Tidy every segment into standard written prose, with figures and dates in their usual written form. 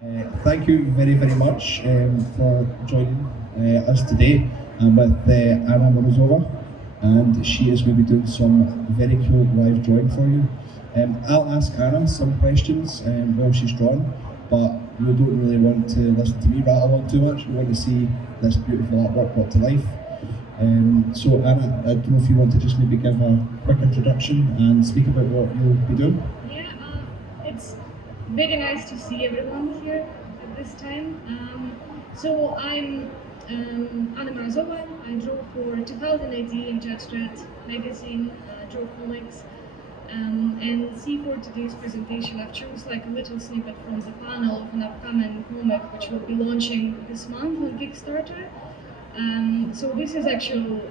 Thank you very, very much for joining us today. I'm with Anna Morozova, and she is going to be doing some very cool live drawing for you. I'll ask Anna some questions while she's drawing, but we don't really want to listen to me rattle on too much. We want to see this beautiful artwork brought to life. So Anna, I don't know if you want to just maybe give a quick introduction and speak about what you'll be doing. Yeah, it's very nice to see everyone here at this time. So I'm Anna Morozova. I draw for 2018 Judge Red magazine, draw comics. And see, for today's presentation, I've chosen like a little snippet from the panel of an upcoming comic which will be launching this month on Kickstarter. So this is actual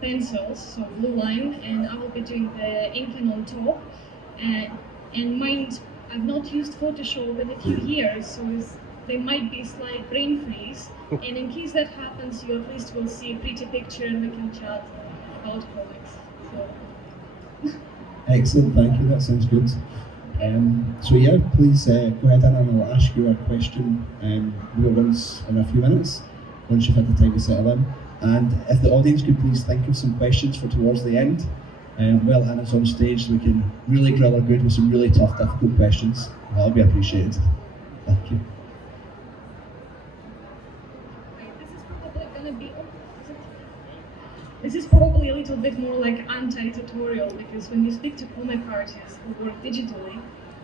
pencils, so blue line, and I will be doing the inking on top. And mind, I've not used Photoshop in a few years, so there might be a slight brain freeze. And in case that happens, you at least will see a pretty picture and we can chat about comics. So. Excellent, thank you, that sounds good. So yeah, please go ahead Anna, and I'll ask you a question once in a few minutes, once you've had the time to settle in. And if the audience could please think of some questions for towards the end, while Anna's on stage, we can really grill her good with some really tough, difficult questions. That'll be appreciated. Thank you. This is probably a little bit more like anti-tutorial, because when you speak to comic artists who work digitally,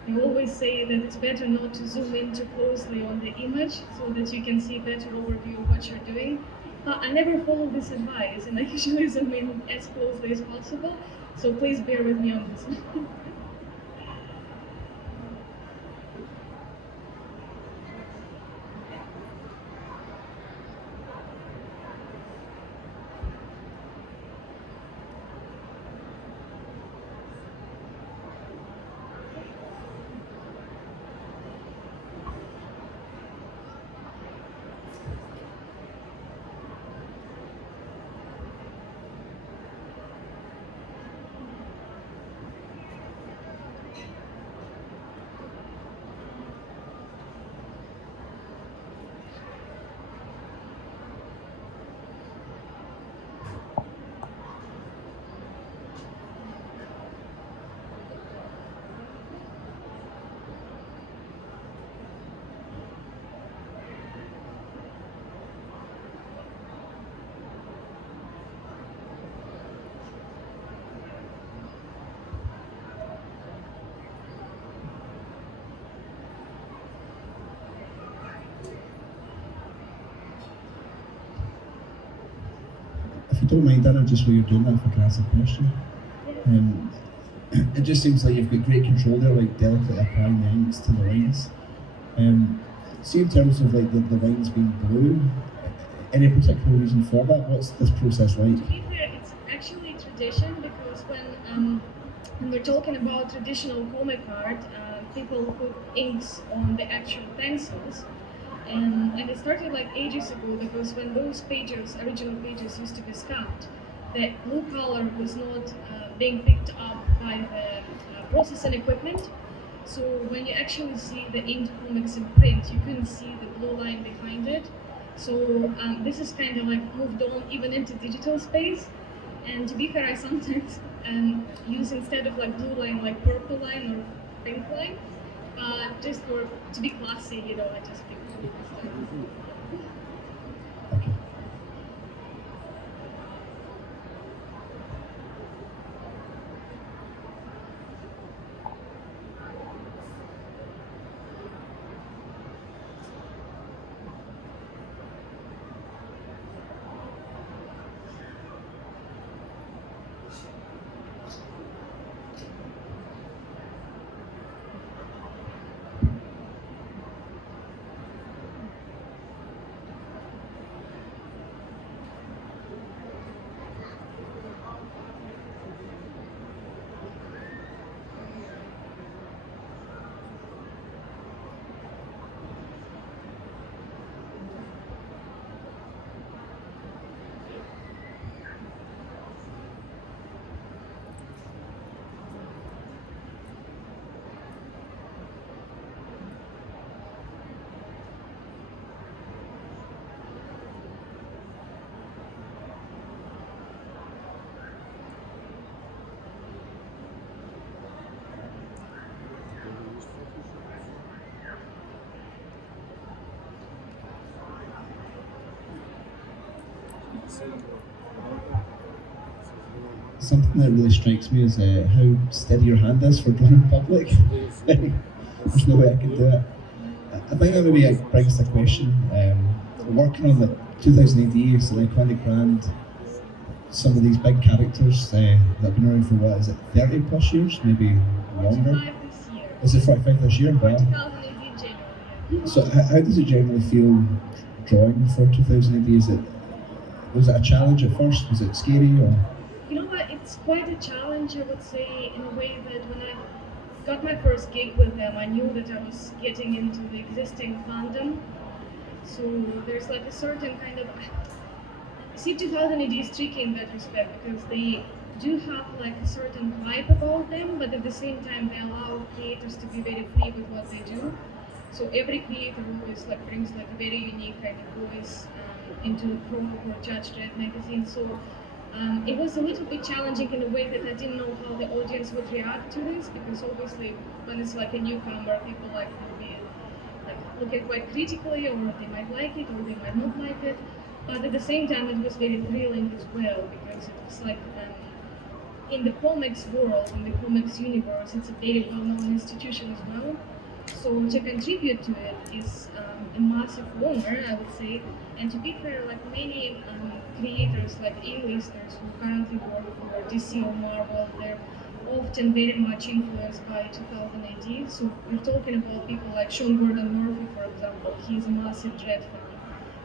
they always say that it's better not to zoom in too closely on the image so that you can see a better overview of what you're doing. I never follow this advice, and I usually zoom in as closely as possible, so please bear with me on this. If you don't mind, Anna, just while you're doing that, if I can ask a question. It just seems like you've got great control there, like delicately applying the inks to the lines. See, in terms of like the lines being blue, any particular reason for that? What's this process like? To be fair, it's actually tradition, because when we're talking about traditional comic art, people put inks on the actual pencils. And it started like ages ago, because when those pages, original pages, used to be scanned, the blue color was not being picked up by the processing equipment. So when you actually see the inked comics in print, you couldn't see the blue line behind it. So this is kind of like moved on even into digital space. And to be fair, I sometimes use, instead of like blue line, like purple line or pink line. Just to be classy, you know, I just pick blue this time. Okay. Something that really strikes me is how steady your hand is for drawing in public. There's no way I can do it. I think that maybe brings the question. Working on the 2000 AD is an iconic brand. Some of these big characters that have been around for what is it, 30 plus years, maybe longer? 45 this year. Is it 45 this year? Wow. 2000 AD January. Yeah. So how does it generally feel drawing for 2000 AD? Was it a challenge at first? Was it scary or? You know what? It's quite a challenge, I would say, in a way that when I got my first gig with them, I knew that I was getting into the existing fandom. So there's like a certain kind of. See, 2000 AD is tricky in that respect because they do have like a certain vibe about them, but at the same time they allow creators to be very free with what they do. So every creator always like brings like a very unique kind of voice into the Chrome or Judge Dredd magazine. So it was a little bit challenging in a way that I didn't know how the audience would react to this, because obviously when it's like a newcomer, people like will be like look at quite critically, or they might like it or they might not like it. But at the same time, it was very thrilling as well, because it was like in the comics world, in the comics universe, it's a very well-known institution as well. So to contribute to it is a massive honor, I would say. And to be fair, like many creators, like A-listers who currently work for DC or Marvel, they're often very much influenced by 2000 AD. So we're talking about people like Sean Gordon-Murphy, for example. He's a massive Dredd fan.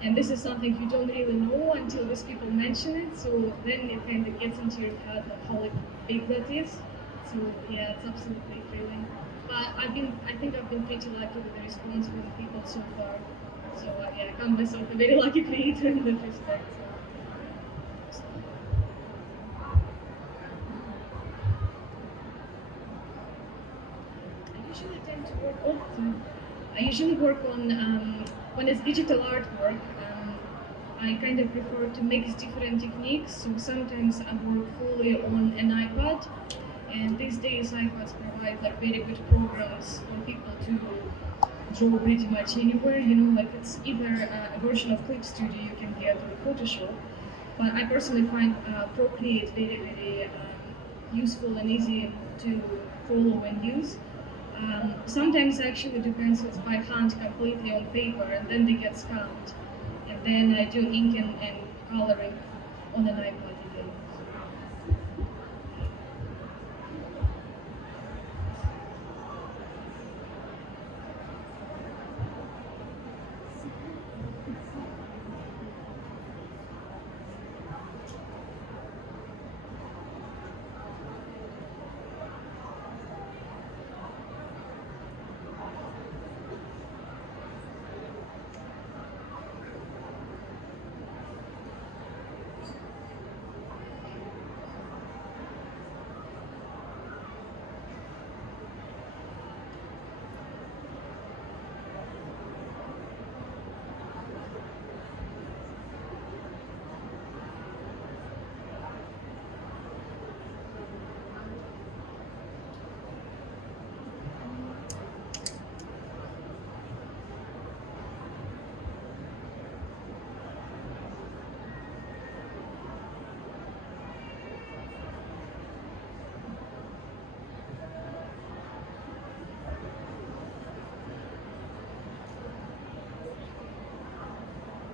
And this is something you don't really know until these people mention it. So then it kind of gets into your head of how big that is. So yeah, it's absolutely thrilling. But I think I've been pretty lucky with the response from the people so far. So yeah, I count myself a very lucky creator in that respect. So. I usually work on when it's digital artwork. I kind of prefer to mix different techniques. So sometimes I work fully on an iPad. And these days, iPads provide like very good programs for people to draw pretty much anywhere. You know, like it's either a version of Clip Studio you can get or Photoshop. But I personally find Procreate very, very useful and easy to follow and use. Sometimes actually do pencils by hand completely on paper, and then they get scanned. And then I do ink and coloring on an iPad again.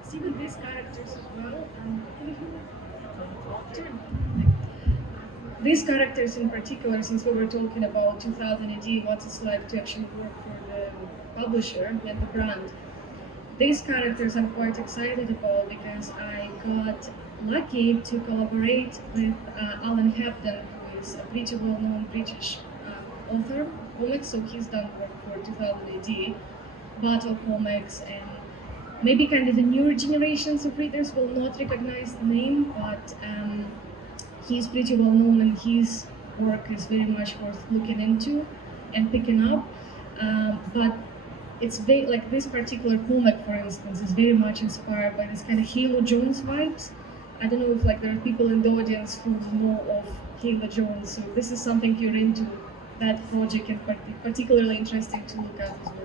See with these characters as well, these characters in particular, since we were talking about 2000 AD, what it's like to actually work for the publisher and the brand. These characters I'm quite excited about because I got lucky to collaborate with Alan Hepden, who is a pretty well-known British author of comics, so he's done work for 2000 AD, Battle Comics, and maybe kind of the newer generations of readers will not recognize the name, but he's pretty well known and his work is very much worth looking into and picking up. But it's very, like this particular comic, for instance, is very much inspired by this kind of Halo Jones vibes. I don't know if like there are people in the audience who know of Halo Jones, so this is something you're into, that project, and particularly interesting to look at as well.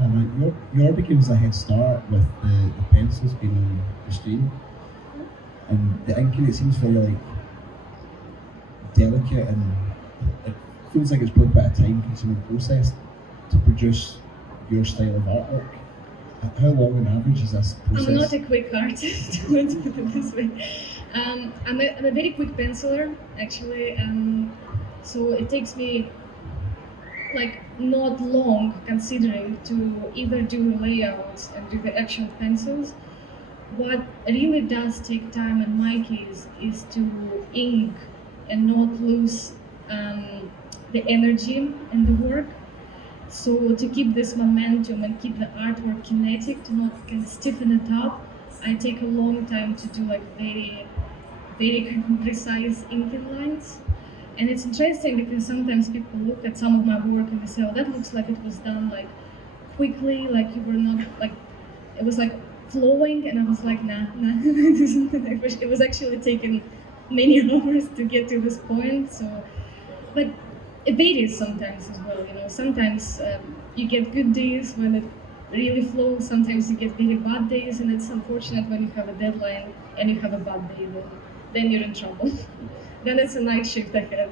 And your begins a head start with the pencils being on the screen, and the inking, it seems very like delicate, and it feels like it's probably quite a time-consuming process to produce your style of artwork. How long on average is this process? I'm not a quick artist, let's put it this way. I'm a very quick penciler, actually, so it takes me like not long considering to either do layouts and do the actual pencils. What really does take time in my case is to ink and not lose the energy in the work. So to keep this momentum and keep the artwork kinetic, to not kind of stiffen it up, I take a long time to do like very, very kind of precise inking lines. And it's interesting because sometimes people look at some of my work and they say, oh, that looks like it was done like quickly, like you were not like, it was like flowing, and I was like, nah, it isn't. It was actually taking many hours to get to this point. So, but it varies sometimes as well. You know, sometimes you get good days when it really flows. Sometimes you get really bad days, and it's unfortunate when you have a deadline and you have a bad day. Then you're in trouble. Then it's a night shift ahead.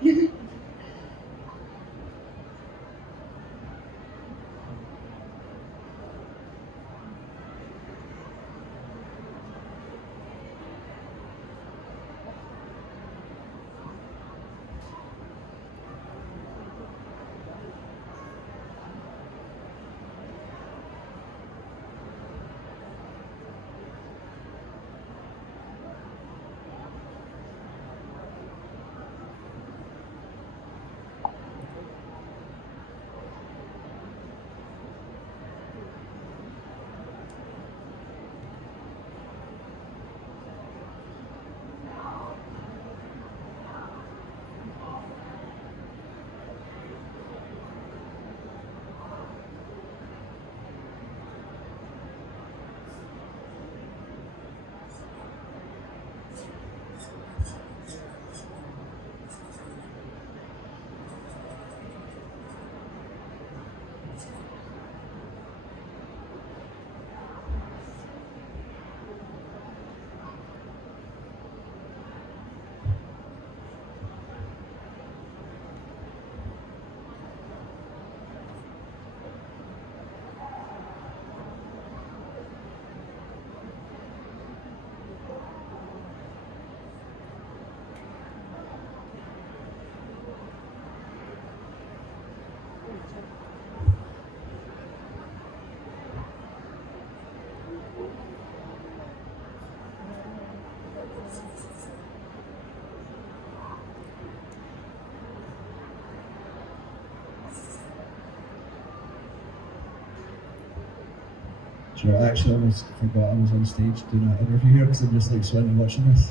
Sure, I actually almost forgot I was on stage doing that interview here because I'm just like sweating watching this.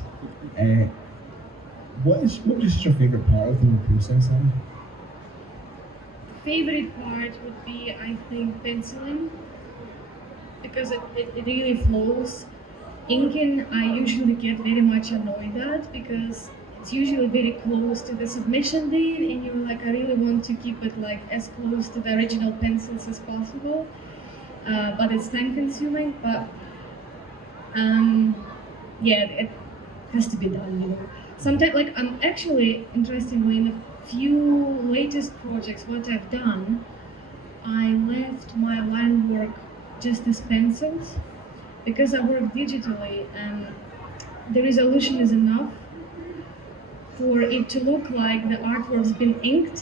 What is your favourite part of the whole process, Anna? Favorite part would be, I think, penciling, because it really flows. Inking, I usually get very much annoyed at because it's usually very close to the submission date, and you're like, I really want to keep it like as close to the original pencils as possible. But it's time consuming, but yeah, it has to be done, you know. Sometimes, like, I'm actually, interestingly, in a few latest projects, what I've done, I left my line work just as pencils, because I work digitally, and the resolution is enough for it to look like the artwork's been inked,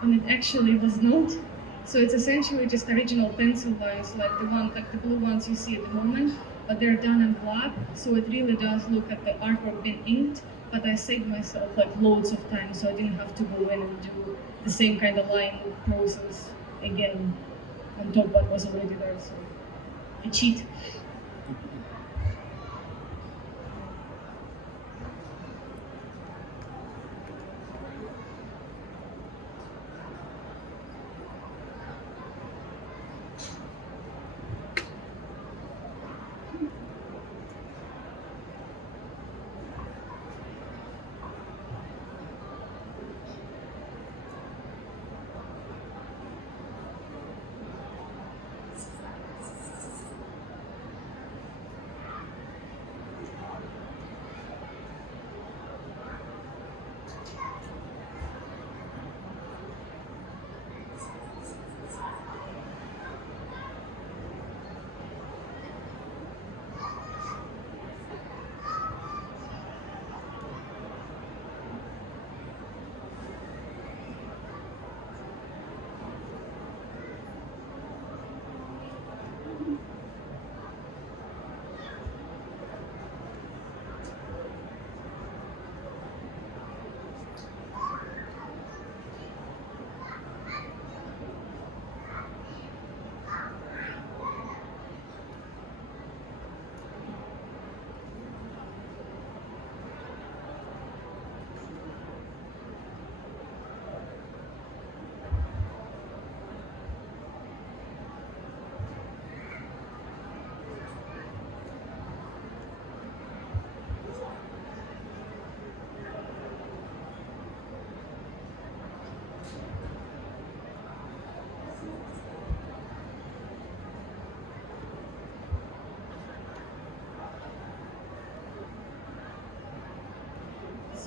when it actually was not. So it's essentially just original pencil lines, like the blue ones you see at the moment, but they're done in black, so it really does look at the artwork being inked, but I saved myself like loads of time, so I didn't have to go in and do the same kind of line process again on top what was already there, so I cheat.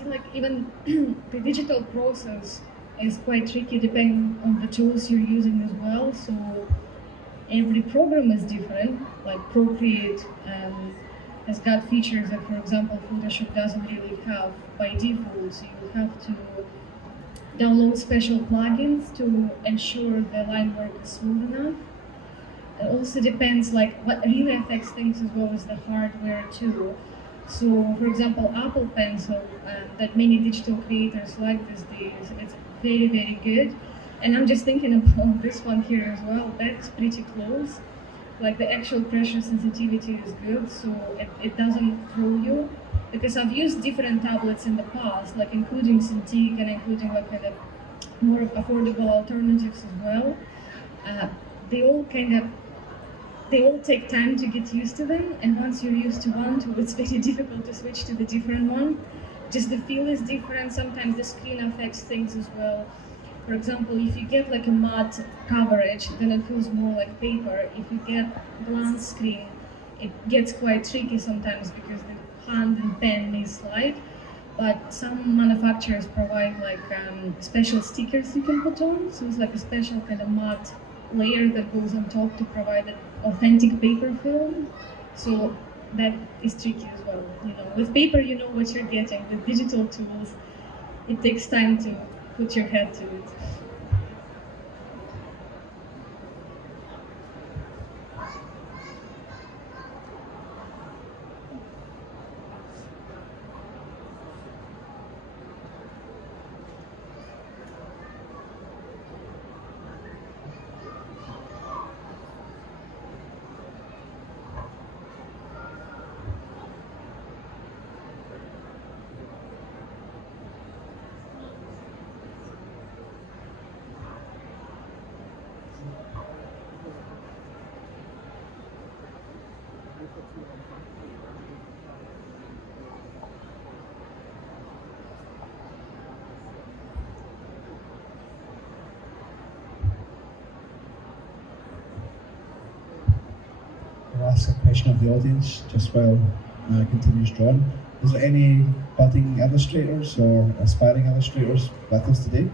see, like, even the digital process is quite tricky depending on the tools you're using as well. So every program is different. Like Procreate has got features that, for example, Photoshop doesn't really have by default. So you have to download special plugins to ensure the line work is smooth enough. It also depends, like, what really affects things as well as the hardware too. So, for example, Apple Pencil, that many digital creators like these days, it's very, very good. And I'm just thinking about this one here as well. That's pretty close. Like, the actual pressure sensitivity is good, so it doesn't throw you. Because I've used different tablets in the past, like including Cintiq and including like kind of more affordable alternatives as well. They all take time to get used to them, and once you're used to one tool, it's very difficult to switch to the different one. Just the feel is different. Sometimes the screen affects things as well. For example, if you get like a matte coverage, then it feels more like paper. If you get glance screen, it gets quite tricky sometimes because the hand and pen may slide. But some manufacturers provide like special stickers you can put on. So it's like a special kind of matte layer that goes on top to provide an authentic paper film. So that is tricky as well. You know, with paper you know what you're getting. With digital tools, it takes time to put your head to it. I'll ask a question of the audience just while continues drawing. Is there any budding illustrators or aspiring illustrators with us today?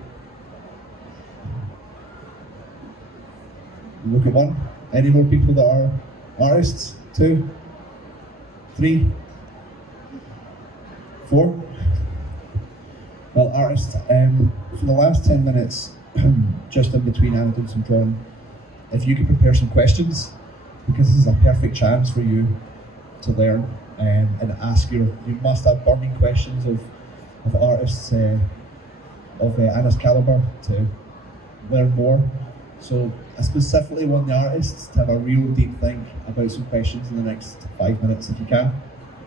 Look at one. Any more people that are artists? 2, 3, 4? Well, artists, for the last 10 minutes, just in between Anna doing some drawing, if you could prepare some questions, because this is a perfect chance for you to learn and ask you must have burning questions of artists of Anna's calibre to learn more. So I specifically want the artists to have a real deep think about some questions in the next 5 minutes if you can.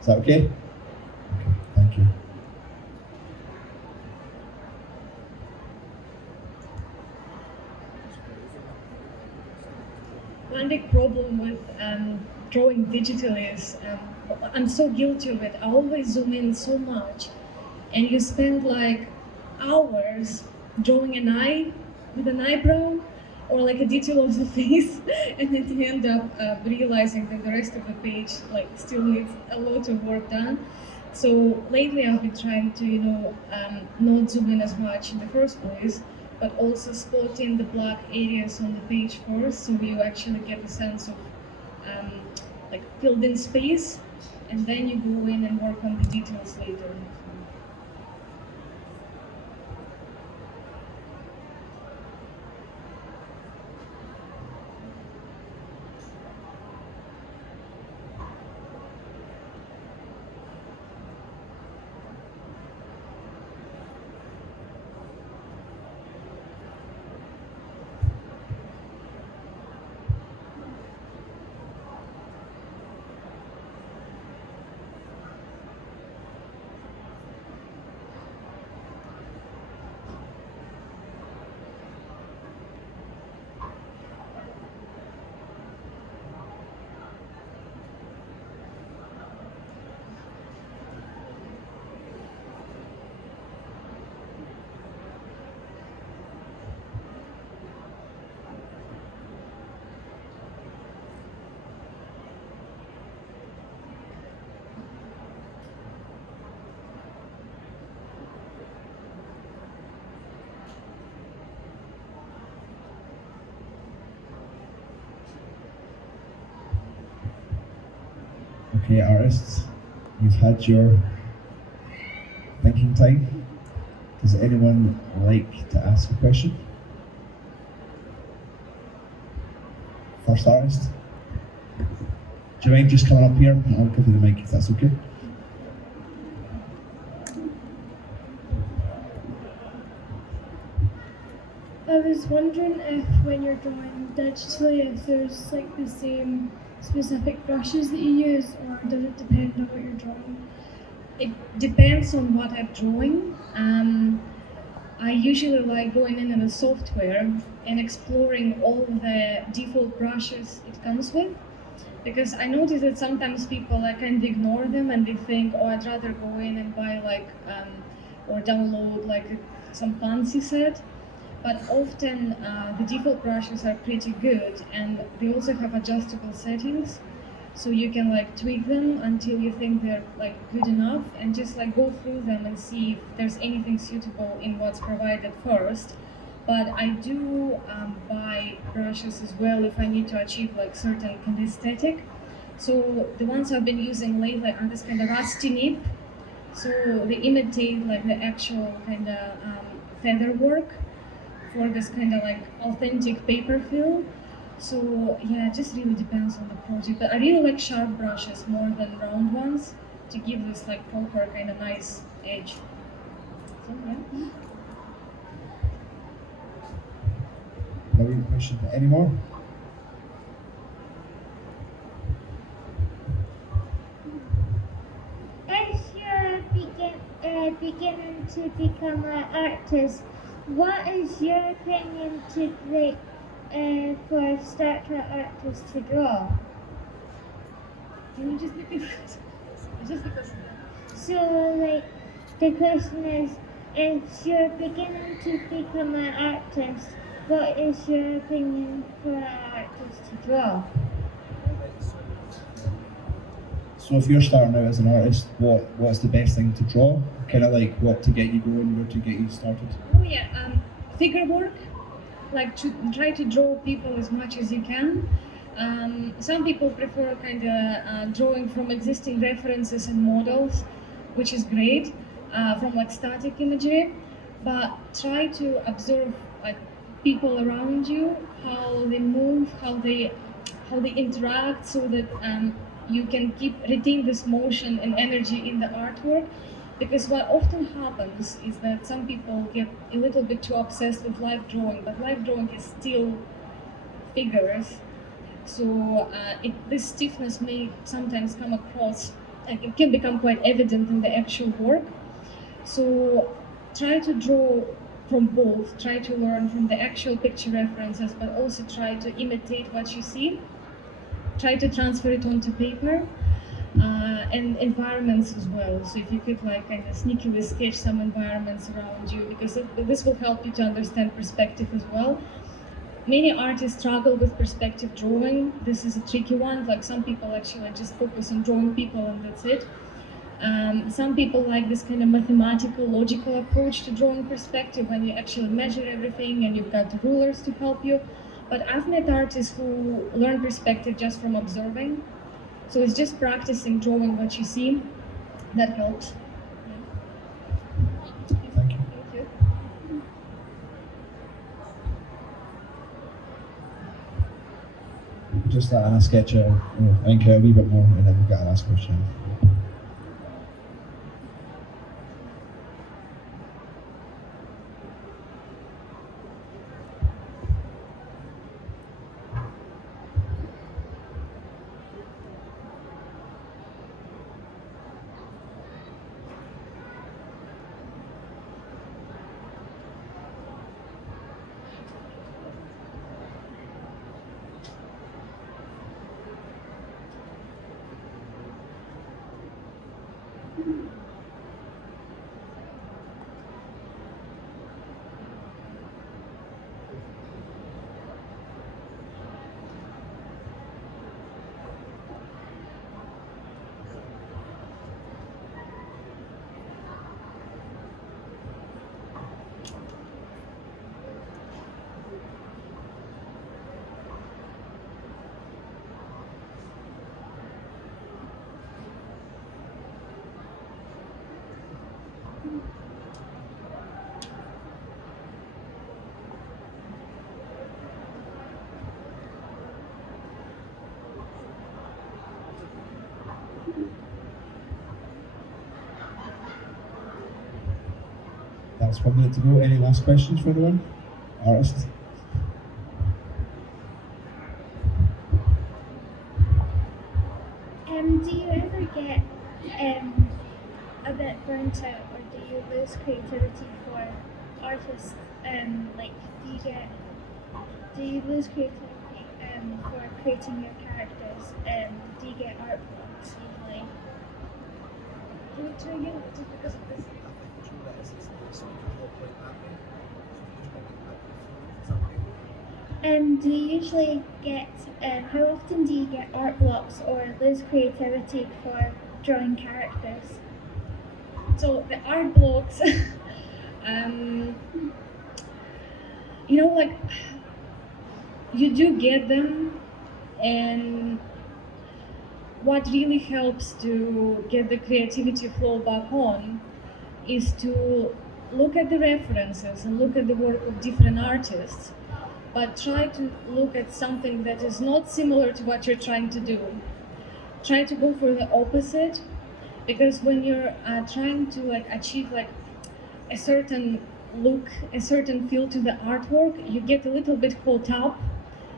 Is that okay? Okay, thank you. One big problem with drawing digitally is I'm so guilty of it. I always zoom in so much, and you spend like hours drawing an eye with an eyebrow or like a detail of the face, and then you end up realizing that the rest of the page like still needs a lot of work done. So lately I've been trying to not zoom in as much in the first place, but also spotting the black areas on the page first, so you actually get a sense of like filled in space, and then you go in and work on the details later. Okay, artists, you've had your thinking time. Does anyone like to ask a question? First artist? Do you mind just coming up here? I'll give you the mic if that's okay. I was wondering if when you're drawing digitally, if there's like the same specific brushes that you use, or does it depend on what you're drawing? It depends on what I'm drawing. I usually like going in the software and exploring all the default brushes it comes with, because I notice that sometimes people kind of ignore them and they think, oh, I'd rather go in and buy or download some fancy set. But often the default brushes are pretty good, and they also have adjustable settings, so you can tweak them until you think they're good enough, and just go through them and see if there's anything suitable in what's provided first. But I do buy brushes as well if I need to achieve certain kind of aesthetic. So the ones I've been using lately are this kind of rusty nib, so they imitate the actual kind of feather work for this kind of authentic paper feel. So yeah, it just really depends on the project. But I really like sharp brushes more than round ones to give this proper kind of nice edge. So, yeah. Brilliant question. Any more? As you're beginning to become an artist, what is your opinion for starter artists to draw? Can you just repeat that? Just because. So, the question is, if you're beginning to become an artist, what is your opinion for an artist to draw? So if you're starting out as an artist, what's the best thing to draw? Kind of what to get you going, where to get you started? Oh yeah, figure work. Try to draw people as much as you can. Some people prefer kind of drawing from existing references and models, which is great, from static imagery. But try to observe people around you, how they move, how they interact, so that you can retain this motion and energy in the artwork. Because what often happens is that some people get a little bit too obsessed with live drawing, but live drawing is still figures. So this stiffness may sometimes come across, it can become quite evident in the actual work. So try to draw from both, try to learn from the actual picture references, but also try to imitate what you see. Try to transfer it onto paper. And environments as well. So if you could kind of sneakily sketch some environments around you, because this will help you to understand perspective as well. Many artists struggle with perspective drawing. This is a tricky one. Some people actually just focus on drawing people and that's it. Some people like this kind of mathematical, logical approach to drawing perspective, when you actually measure everything and you've got the rulers to help you. But I've met artists who learn perspective just from observing. So it's just practicing drawing what you see. That helps. Thank you. Thank you. Just let Anna sketch a wee bit more, and then we'll get a last question. that's 1 minute to go. Any last questions for anyone? Artists? Do you ever get a bit burnt out, or do you lose creativity for artists? Do you lose creativity for creating your characters? Do you get art blocks usually? Can you try again? Just because of this. Do you usually get, how often do you get art blocks or lose creativity for drawing characters? So the art blocks, like you do get them, and what really helps to get the creativity flow back on is to look at the references and look at the work of different artists, but try to look at something that is not similar to what you're trying to do. Try to go for the opposite, because when you're trying to achieve a certain look, a certain feel to the artwork, you get a little bit caught up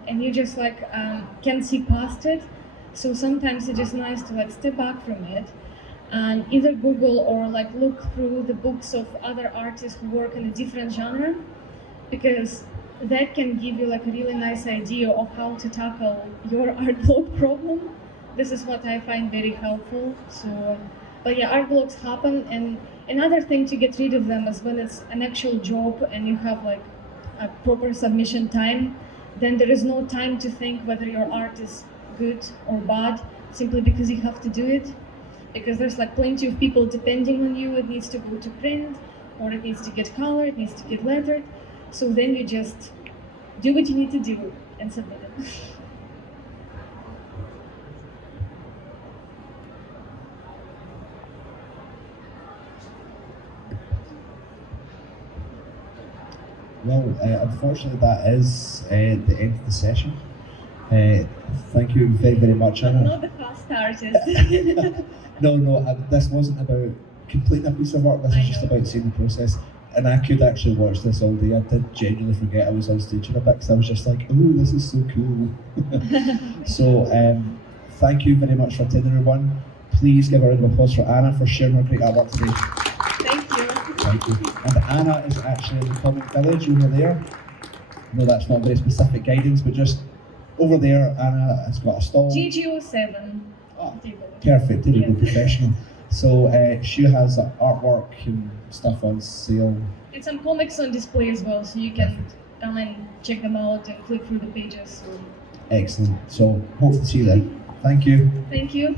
and you just can't see past it. So sometimes it's just nice to step back from it and either Google or look through the books of other artists who work in a different genre, because that can give you a really nice idea of how to tackle your art block problem. This is what I find very helpful. So, but yeah, art blocks happen, and another thing to get rid of them is when it's an actual job and you have a proper submission time, then there is no time to think whether your art is good or bad, simply because you have to do it. Because there's plenty of people depending on you. It needs to go to print, or it needs to get colored, it needs to get lettered. So then you just do what you need to do and submit it. Well, unfortunately that is the end of the session. Thank you very, very much, Anna. Not the fast artist. No, this wasn't about completing a piece of work, this is just about seeing the process. And I could actually watch this all day. I did genuinely forget I was on stage in a bit, because I was just like, oh, this is so cool. So, thank you very much for attending, everyone. Please give a round of applause for Anna for sharing her great artwork today. Thank you. Thank you. And Anna is actually in the Comic Village over there. No, that's not very specific guidance, but just over there, Anna has got a stall. GGO7. Oh, perfect, there we go, professional. So she has artwork and stuff on sale. And some comics on display as well, so you can come and check them out and flip through the pages. Excellent. So hope to see you then. Thank you. Thank you.